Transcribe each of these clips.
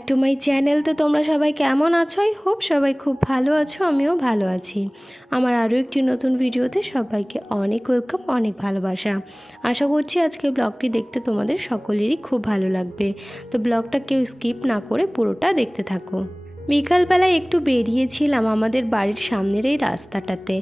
Back to my channel তো তোমরা সবাই কেমন আছো? আই হোপ সবাই খুব ভালো আছো, আমিও ভালো আছি। আমার আরও একটি নতুন ভিডিওতে সবাইকে অনেক ওয়েলকাম অনেক ভালোবাসা। আশা করছি আজকে ব্লগটি দেখতে তোমাদের সকলেরই খুব ভালো লাগবে। তো ব্লগটা কেউ স্কিপ না করে পুরোটা দেখতে থাকো। বিকালবেলায় একটু বেরিয়েছিলাম আমাদের বাড়ির সামনের এই রাস্তাটাতে।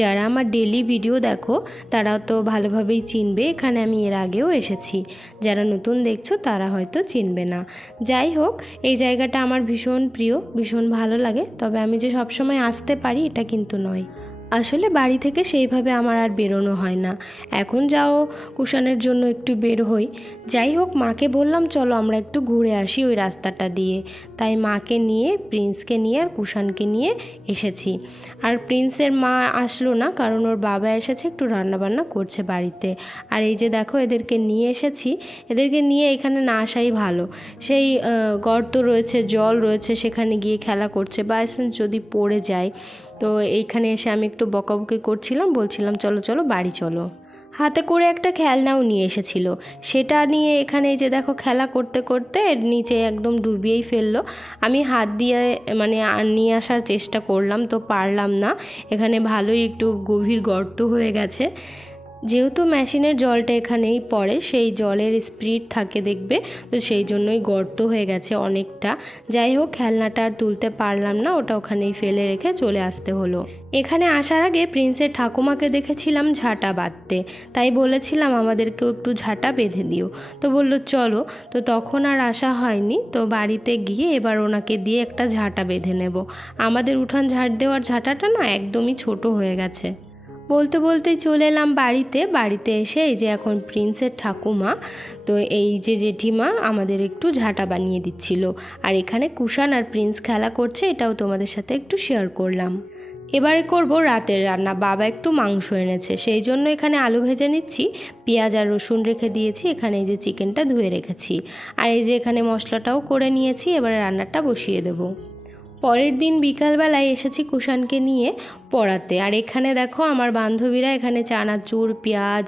যারা আমার ডেলি ভিডিও দেখো তারা তো ভালোভাবেই চিনবে, এখানে আমি এর আগেও এসেছি। যারা নতুন দেখছ, তারা হয়তো চিনবে না। যাই হোক, এই জায়গাটা আমার ভীষণ প্রিয়, ভীষণ ভালো লাগে। তবে আমি যে সবসময় আসতে পারি, এটা কিন্তু নয়। আসলে বাড়ি থেকে সেইভাবে আমার আর বেরোনো হয় না। এখন যাও, কুশানের জন্য একটু বের হই। যাই হোক, মাকে বললাম, চলো আমরা একটু ঘুরে আসি ওই রাস্তাটা দিয়ে। তাই মাকে নিয়ে, প্রিন্সকে নিয়ে আর কুশানকে নিয়ে এসেছি। আর প্রিন্সের মা আসলো না, কারণ ওর বাবা এসেছে একটু রান্নাবান্না করছে বাড়িতে। আর এই যে দেখো, এদেরকে নিয়ে এসেছি। এদেরকে নিয়ে এখানে না আসাই ভালো। সেই গর্ত রয়েছে, জল রয়েছে, সেখানে গিয়ে খেলা করছে। বা যদি পড়ে যায় তো এইখানে এসে আমি একটু বকাবকি করছিলাম, বলছিলাম, চলো চলো, বাড়ি চলো। হাতে করে একটা খেলনাও নিয়ে এসেছিল। সেটা নিয়ে এখানে যে দেখো খেলা করতে করতে নিচে একদম ডুবিয়েই ফেলল। আমি হাত দিয়ে মানে নিয়ে আসার চেষ্টা করলাম, তো পারলাম না। এখানে ভালোই একটু গভীর গর্ত হয়ে গেছে। যেহেতু মেশিনের জলটা এখানেই পড়ে, সেই জলের স্পিড থাকে দেখবে, তো সেই জন্যই গর্ত হয়ে গেছে অনেকটা। যাই হোক, খেলনাটা আর তুলতে পারলাম না, ওটা ওখানেই ফেলে রেখে চলে আসতে হলো। এখানে আসার আগে প্রিন্সের ঠাকুমাকে দেখেছিলাম ঝাঁটা বাঁধতে। তাই বলেছিলাম, আমাদেরকেও একটু ঝাঁটা বেঁধে দিও। তো বলল, চলো। তো তখন আর আসা হয়নি, তো বাড়িতে গিয়ে এবার ওনাকে দিয়ে একটা ঝাঁটা বেঁধে নেব। আমাদের উঠান ঝাড় দেওয়ার ঝাঁটাটা না একদমই ছোট হয়ে গেছে। বলতে বলতে চলে এলাম বাড়িতে। বাড়িতে এসে এই যে এখন প্রিন্সের ঠাকুমা, তো এই যে জেঠিমা আমাদের একটু ঝাঁটা বানিয়ে দিচ্ছিল। আর এখানে কুষাণ আর প্রিন্স খেলা করছে, এটাও তোমাদের সাথে একটু শেয়ার করলাম। এবারে করব রাতের রান্না। বাবা একটু মাংস এনেছে, সেই জন্য এখানে আলু ভেজে নিচ্ছি, পেঁয়াজ আর রসুন রেখে দিয়েছি, এখানে এই যে চিকেনটা ধুয়ে রেখেছি। আর এই যে এখানে মশলাটাও করে নিয়েছি, এবারে রান্নাটা বসিয়ে দেবো। পরের দিন বিকালবেলায় এসেছি কুষাণকে নিয়ে পড়াতে। আর এখানে দেখো আমার বান্ধবীরা এখানে চানাচুর, পেঁয়াজ,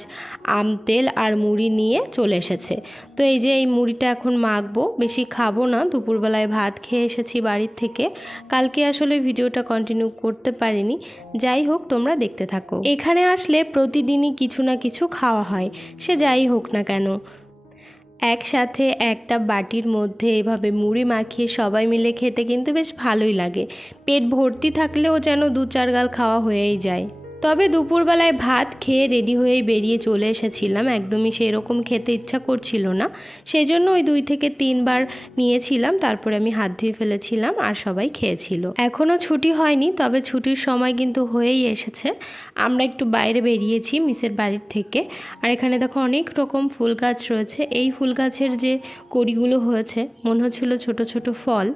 আম, তেল আর মুড়ি নিয়ে চলে এসেছে। তো এই যে এই মুড়িটা এখন মাখবো, বেশি খাব না, দুপুরবেলায় ভাত খেয়ে এসেছি বাড়ির থেকে। কালকে আসলে ভিডিওটা কন্টিনিউ করতে পারিনি। যাই হোক, তোমরা দেখতে থাকো। এখানে আসলে প্রতিদিনই কিছু না কিছু খাওয়া হয়। সে যাই হোক না কেন। একসাথে একটা বাটির মধ্যে এভাবে মুড়ি মাখিয়ে সবাই মিলে খেতে কিন্তু বেশ ভালোই লাগে। পেট ভর্তি থাকলেও যেন দু চার গাল খাওয়া হয়েই যায়। তবে দুপুরবেলায় ভাত খেয়ে রেডি হয়েই বেরিয়ে চলে এসেছিলাম। একদমই সেরকম খেতে ইচ্ছা করছিল না। সেই জন্য ওই দুই থেকে তিনবার নিয়েছিলাম, তারপরে আমি হাত ধুয়ে ফেলেছিলাম আর সবাই খেয়েছিল। এখনও ছুটি হয়নি, তবে ছুটির সময় কিন্তু হয়েই এসেছে। আমরা একটু বাইরে বেরিয়েছি মিসের বাড়ির থেকে। আর এখানে দেখো অনেক রকম ফুল গাছ রয়েছে। এই ফুল গাছের যে কড়িগুলো হয়েছে, মনে হচ্ছিল ছোট ছোট ফল।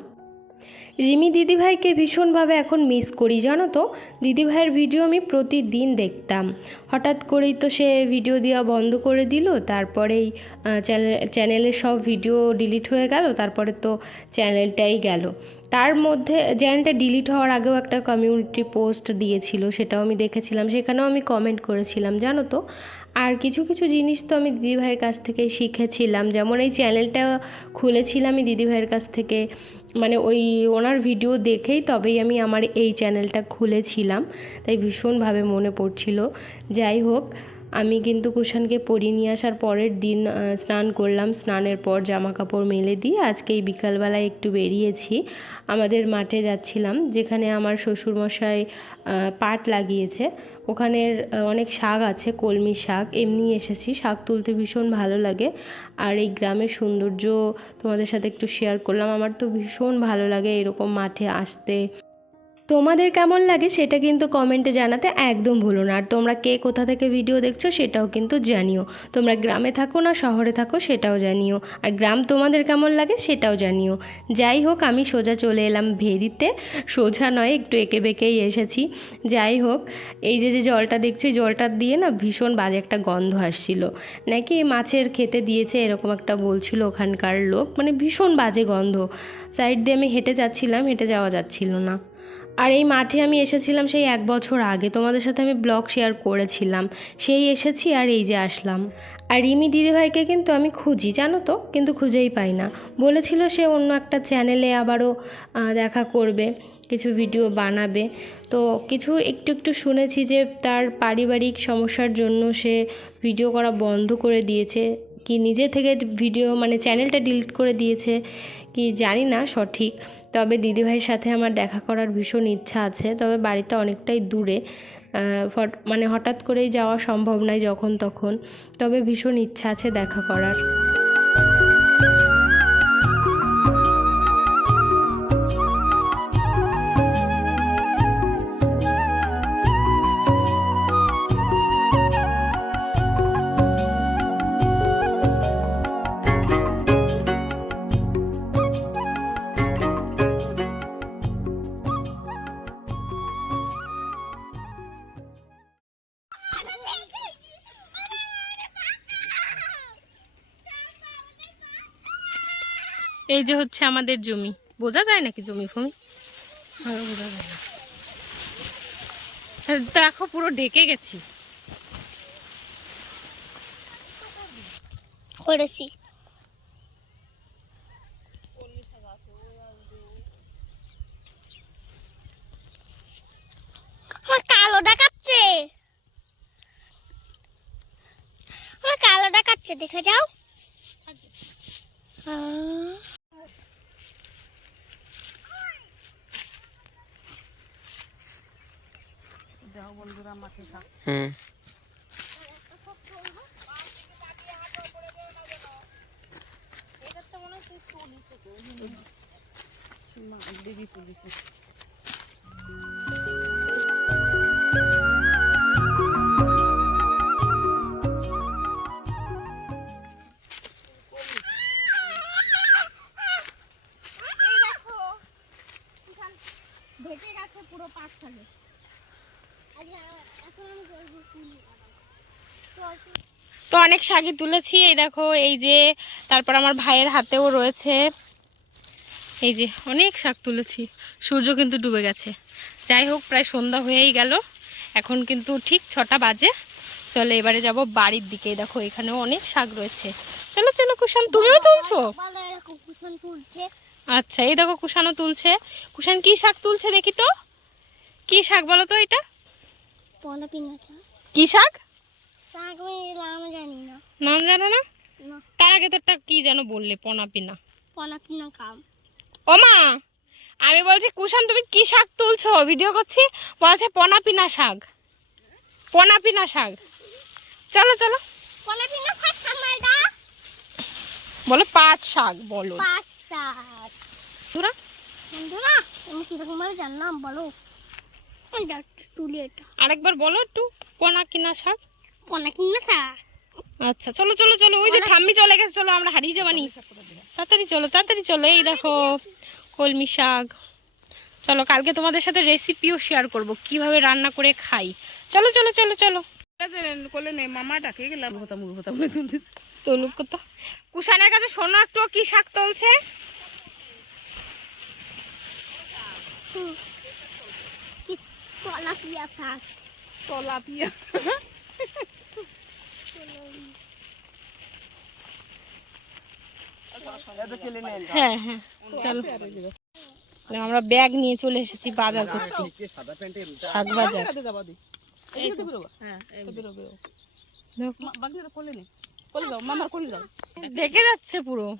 রিমি দিদিভাইকে ভীষণভাবে এখন মিস করি, জানো তো? দিদিভাইয়ের ভিডিও আমি প্রতিদিন দেখতাম। হঠাৎ করেই তো সে ভিডিও দেওয়া বন্ধ করে দিল, তারপরেই চ্যানেল চ্যানেলের সব ভিডিও ডিলিট হয়ে গেল, তারপরে তো চ্যানেলটাই গেল। তার মধ্যে চ্যানেলটা ডিলিট হওয়ার আগেও একটা কমিউনিটি পোস্ট দিয়েছিল, সেটাও আমি দেখেছিলাম, সেখানেও আমি কমেন্ট করেছিলাম, জানো তো? আর কিছু কিছু জিনিস তো আমি দিদিভাইয়ের কাছ থেকে শিখেছিলাম, যেমন এই চ্যানেলটা খুলেছিলাম আমি দিদিভাইয়ের কাছ থেকে মানে ওই ওনার ভিডিও দেখেই তবেই আমি আমার এই চ্যানেলটা খুলেছিলাম। তাই ভীষণভাবে মনে পড়ছিল। যাই হোক আমি কিন্তু কুষাণকে পরিয়ে নিয়ে আসার পরের দিন স্নান করলাম। স্নানের পর জামা কাপড় মেলে দিয়ে আজকে এই বিকালবেলায় একটু বেরিয়েছি। আমাদের মাঠে যাচ্ছিলাম, যেখানে আমার শ্বশুরমশাই পাট লাগিয়েছে। ওখানের অনেক শাক আছে, কলমি শাক। এমনি এসেছি, শাক তুলতে ভীষণ ভালো লাগে। আর এই গ্রামের সৌন্দর্য তোমাদের সাথে একটু শেয়ার করলাম। আমার তো ভীষণ ভালো লাগে এরকম মাঠে আসতে। তোমাদের কেমন লাগে সেটা কিন্তু কমেন্টে জানাতে একদম ভুলো না। আর তোমরা কে কোথা থেকে ভিডিও দেখছ সেটাও কিন্তু জানিও। তোমরা গ্রামে থাকো না শহরে থাকো সেটাও জানিও। আর গ্রাম তোমাদের কেমন লাগে সেটাও জানিও। যাই হোক, আমি সোজা চলে এলাম ভেরিতে। সোজা নয়, একটু এঁকে বেঁকেই এসেছি। যাই হোক, এই যে যে জলটা দেখছ, এই জলটা দিয়ে না ভীষণ বাজে একটা গন্ধ আসছিল। নাকি মাছের খেতে দিয়েছে এরকম একটা বলছিল ওখানকার লোক। মানে ভীষণ বাজে গন্ধ। সাইড দিয়ে আমি হেঁটে যাচ্ছিলাম, হেঁটে যাওয়া যাচ্ছিল না। আর এই মাঠে আমি এসেছিলাম সেই এক বছর আগে। তোমাদের সাথে আমি ব্লগ শেয়ার করেছিলাম। সেই এসেছি আর এই যে আসলাম। আর রিমি দিদিভাইকে কিন্তু আমি খুঁজি, জানো তো? কিন্তু খুঁজেই পাই না। বলেছিল সে অন্য একটা চ্যানেলে আবারও দেখা করবে, কিছু ভিডিও বানাবে। তো কিছু একটু একটু শুনেছি যে তার পারিবারিক সমস্যার জন্য সে ভিডিও করা বন্ধ করে দিয়েছে। কি নিজে থেকে ভিডিও মানে চ্যানেলটা ডিলিট করে দিয়েছে, কি জানি না সঠিক। তবে দিদিভাইয়ের সাথে আমার দেখা করার ভীষণ ইচ্ছা আছে, তবে বাড়িটা অনেকটাই দূরে মানে হঠাৎ করেই যাওয়া সম্ভব নয় যখন তখন তবে ভীষণ ইচ্ছা আছে দেখা করার। এই যে হচ্ছে আমাদের জমি। বোঝা যায় নাকি জমি ফমি হ্যাঁ, বোঝা যায় না। হ্যাঁ, দেখো পুরো ঢেকে গেছি। করেছি। আমার কালো দেখাচ্ছে। আমার কালো দেখাচ্ছে দেখে যাও। ভেটে গেছে পুরো পাঁচ সালে আজকে আ- এখন আমি করব ফুল তো অনেক শাগি তুলেছি, এই দেখো, এই যে, তারপর আমার ভাইয়ের হাতেও রয়েছে। এই যে, অনেক শাক তুলেছি, সূর্য কিন্তু ডুবে গেছে। যাই হোক, প্রায় সন্ধ্যা হয়েই গেল, এখন কিন্তু ঠিক ছটা বাজে। চলো, এবারে যাব বাড়ির দিকে দেখো, এখানেও অনেক শাক রয়েছে। চলো চলো, কুষাণ, তুমিও তুলছো? কুশন আচ্ছা এই দেখো, কুষাণও তুলছে। কুষাণ, কি শাক তুলছে দেখি তো? কি শাক বলো তো এটা? কি শাক? নাম জানি না। নাম জানো না? না। তার আগে তো একটা কি যেন বললে পনা পিনা? পনা পিনা কাম ওমা আমি বলছি কুষাণ তুমি কি শাক তুলছো? ভিডিও করছি বলছে পনা পিনা শাক। পনা পিনা শাক। চলো চলো। পনা পিনা শাক আমার দা বলো পাট শাক বলো। পাঁচ শাক। তোরা বন্ধুরা আমি কীরকম ভাবে জানলাম বলো। তুলি এটা। আরেকবার বলো একটু পনা কিনা শাক? পনা কিনা শাক। আচ্ছা চলো চলো চলো ওই যে ঠাম্মি চলে গেছে চলো আমরা হারিয়ে যাবানি তাড়াতাড়ি চলো তাড়াতাড়ি চলো এই দেখো কলমি শাক। চলো কালকে তোমাদের সাথে রেসিপিও শেয়ার করব কীভাবে রান্না করে খাই। চলো চলো চলো চলো। তলুক কত কুষানের কাছে শোনো একটু কি শাক তুলছে? শাক হ্যাঁ হ্যাঁ। চলো। আমরা ব্যাগ নিয়ে চলে এসেছি বাজার করতে। শাক বাজার। দেখো, যাচ্ছে পুরো।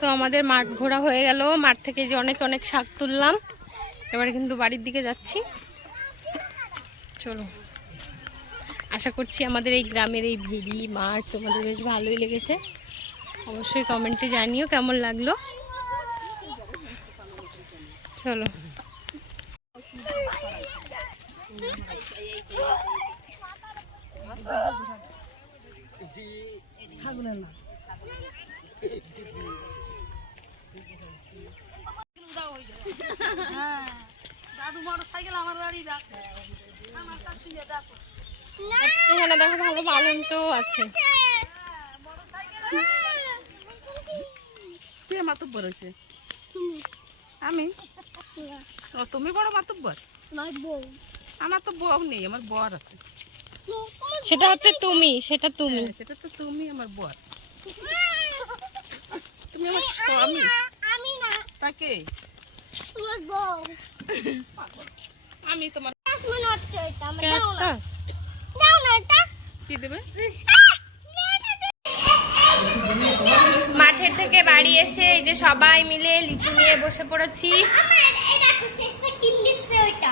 তো আমাদের মাঠ ঘোরা হয়ে গেল। মাঠ থেকে যে অনেক অনেক শাক তুললাম। এবারে কিন্তু বাড়ির দিকে যাচ্ছি। চলো। আশা করছি আমাদের এই গ্রামের এই ভেড়ি মাঠ তোমাদের বেশ ভালোই লেগেছে। অবশ্যই কমেন্টে জানিও কেমন লাগল। চলো মোটর সাইকেল আমার বাড়ি রাখে আমার কাছে দেখো এখানে দেখো ভালো আছে। কে মাতব্বর হয়েছে? আমি? ও তুমি বড় মাতব্বর? আমার বউ আমার তো বউ নেই আমার বর আছে। সেটা হচ্ছে তুমি সেটা তুমি। হ্যাঁ, সেটা তো তুমি আমার বর। তুমি আমার স্বামী। আমি না। তাকে? আমি তোমার পাঁচ মনে হচ্ছে এটা আমার দাও না দাও না এটা কি দেবে? মাঠের থেকে বাড়ি এসে এই যে সবাই মিলে লিচু নিয়ে বসে পড়েছি।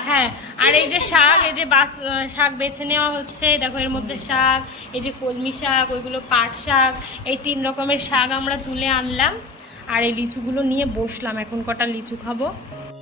হ্যাঁ আর এই যে শাক এই যে বাস শাক বেছে নেওয়া হচ্ছে। দেখো এর মধ্যে শাক এই যে কলমি শাক ওইগুলো পাট শাক এই তিন রকমের শাক আমরা তুলে আনলাম। আর এই লিচুগুলো নিয়ে বসলাম। এখন কটা লিচু খাব?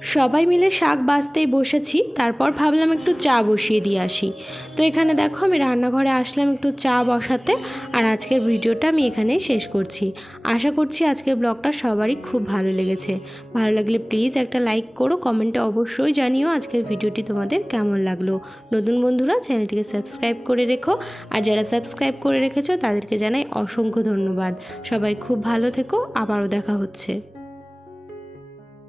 সবাই মিলে শাক বাছতেই বসেছি, তারপর ভাবলাম একটু চা বসিয়ে দিয়ে আসি। তো এখানে দেখো আমি রান্নাঘরে আসলাম একটু চা বসাতে, আর আজকের ভিডিওটা আমি এখানেই শেষ করছি। আশা করছি আজকের ব্লগটা সবারই খুব ভালো লেগেছে। ভালো লাগলে প্লিজ একটা লাইক করো, কমেন্টে অবশ্যই জানিও আজকের ভিডিওটি তোমাদের কেমন লাগল। নতুন বন্ধুরা, চ্যানেলটিকে সাবস্ক্রাইব করে রেখো, আর যারা সাবস্ক্রাইব করে রেখেছো তাদেরকে জানাই অসংখ্য ধন্যবাদ। সবাই খুব ভালো থেকো, আবারও দেখা হচ্ছে।